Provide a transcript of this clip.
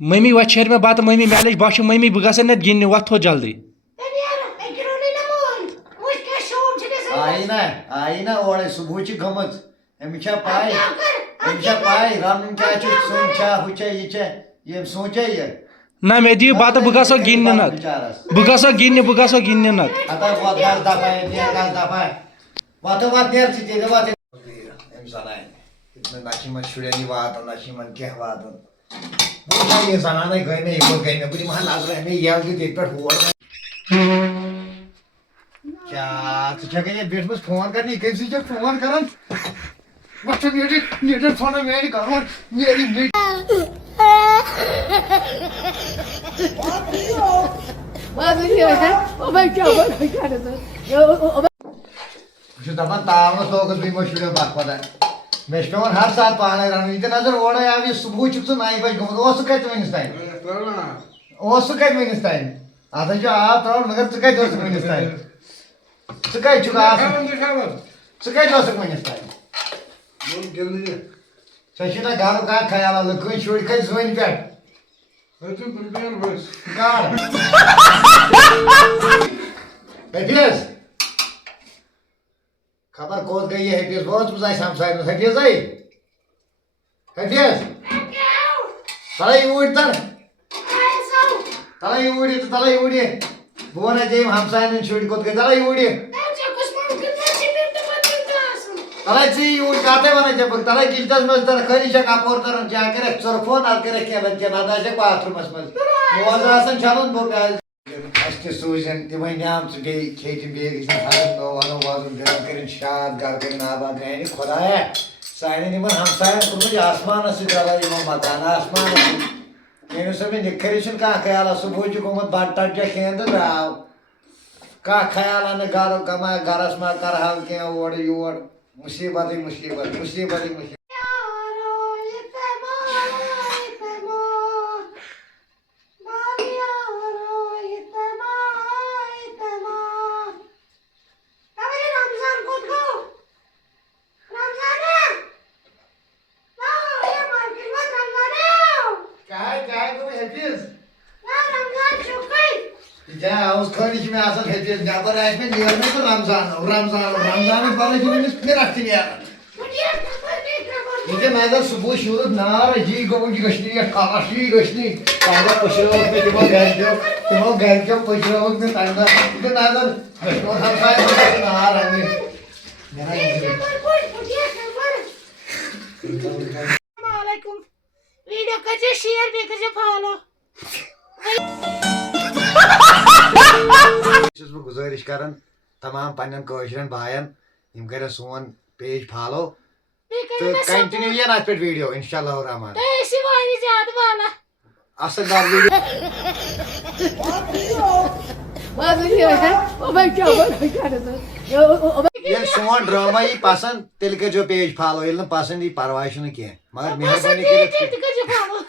mummy वह छेर में बात मम्मी मेल बह मम्मी बह ग नत गिन वह थो जल्दी आई ना और सुबह गमत अमिस पाई पाई रन क्या सुन ये सोचे ये ना मे दियो बात बह गो गिन नत बह गो गिन नत नशीमन शुरन वात नशीमन क्या वात ये जनान गई ना ये गई ना बुझ महा लाज रहा है ये दे पे हुआ क्या तुझे के बेटमस फोन करनी कैसे जे फोन करन बच्चा नेट फोन मेरी करो मेरी नेट ओ भाई क्या जो दबन तावनो सोगस भी मशहूर बात पता मैं पेवन हर साल पाने रन ये नजर ओड़ा या ये सुबह चुप तो नाई बज गम ओस कत वनिस टाइम ओस कत वनिस टाइम आधा जो आप तो मगर च कत ओस वनिस टाइम च कत चुका च कत ओस वनिस टाइम सचिना गारो का ख्याल ल कोई छोड़ के जोइन पे कार हेपियस खबर कोत गई है हेपियस बहुत बुझाई हमसाय न हेपियस आई हेपियस तलाई उड़तर तलाई उड़ी बोना जेम हमसाय न छोड़ कोत गई तलाई उड़ी तलाई ची उड़ काते बना जब तलाई किल्तस मस तर खरी शक अपोर तर जाकर सरफोन आल करे केलन के नादा से बाथरूम मस मोजा आसन चलन बो अस्ति सूजन तिमय नाम से गई खेती बेग इस हरन नो वनो वाजन जन करिन शाद घर करिन आबाद रहनी खुदाया साइने निमन हमसाय कुछ आसमान से चला इमो मकान आसमान मेरे सब निखरिशन का ख्याल सुबह जो कोमत बाटा जे केंद राव का ख्याल न गारो कमा गारस मा कर हाल के ओड़ योड़ मुसीबत ही मुसीबत क्या उस खरीच में आसल है तेरे जाबर है पे नियर में तो रमजान पर जो फिर आती है मुझे मैं तो सुबह शुरू नार जी गोवन की गश्ती है काशी गश्ती तांडा उशरो में तुम गैर जो पुशरो में तांडा इधर नादर और हम सारे नार आएंगे वालेकुम वीडियो कजे शेयर भी कजे फॉलो गुजारिश करन तमाम पन्न कशरन बायन यम कर सोन पेज फॉलो तो कंटिन्यू ये ना पे वीडियो इंशाल्लाह रहमान तो ऐसी वाली ज्यादा वाला असरदार वीडियो है ओ भाई क्या ये सोन ड्रामा ही पसंद तिल के जो पेज फॉलो ये पसंद ही परवाह नहीं किया मगर मेहरबानी के